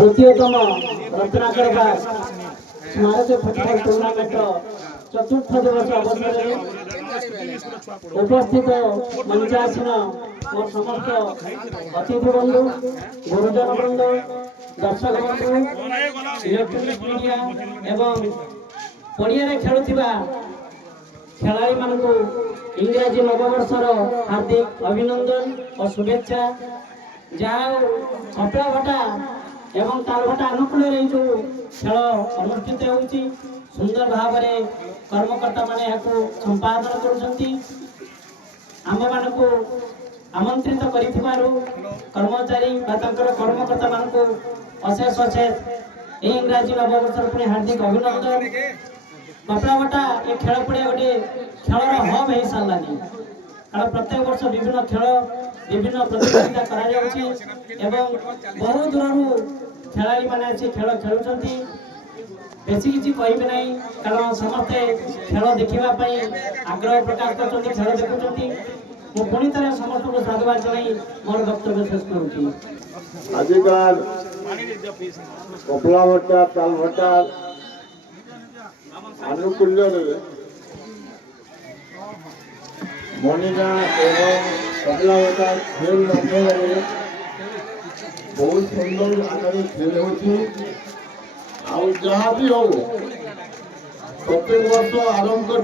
तृतीयतम रत्नाकर दास स्मारक football tournament चतुर्थ दिवस अवसर उपस्थित मंचासीन मोर समस्त अतिथि बंधु गुरुजन बंधु दर्शक बंधु इलेक्ट्रोनिक मीडिया एवं पड़िया खेलुवा खेलाड़ी मानू इंग्राजी नववर्षर हार्दिक अभिनंदन और शुभेच्छा। जहाँ कपिला भट्टा एवं तालभट्टा अनुकूल जो खेल अनुष्ठित होती सुंदर भाव में कर्मकर्ता मैंने संपादन कर आमंत्रित कर्मचारी कर्मकर्ता मान अशेष अशेष इंग्राजी नववर्ष पुणी हार्दिक अभिनंदन। कपिला भट्टा ये खेल पड़िया गोटे खेलर हब हो सारानी कारण प्रत्येक वर्ष विभिन्न खेल विभिन्न प्रतियोगिता करा बहुत दूर खेलाड़ी मैंने खेल खेलुंट बेसी किसी कहे ना कारण समस्ते खेल देखापी आग्रह प्रकाश कर खेल देखुं पुणी थे समस्त को साधुवाद जन मोर वक्तव्य शेष करुँच। आजिकाल कपिला भट्टा ताल भट्टा आनुकूल्य मणिगा एवं कपिला भट्टा खेल माध्यम बहुत सुंदर आगे खेल होती जहाँ भी हो प्रत्येक वर्ष आरंभ कर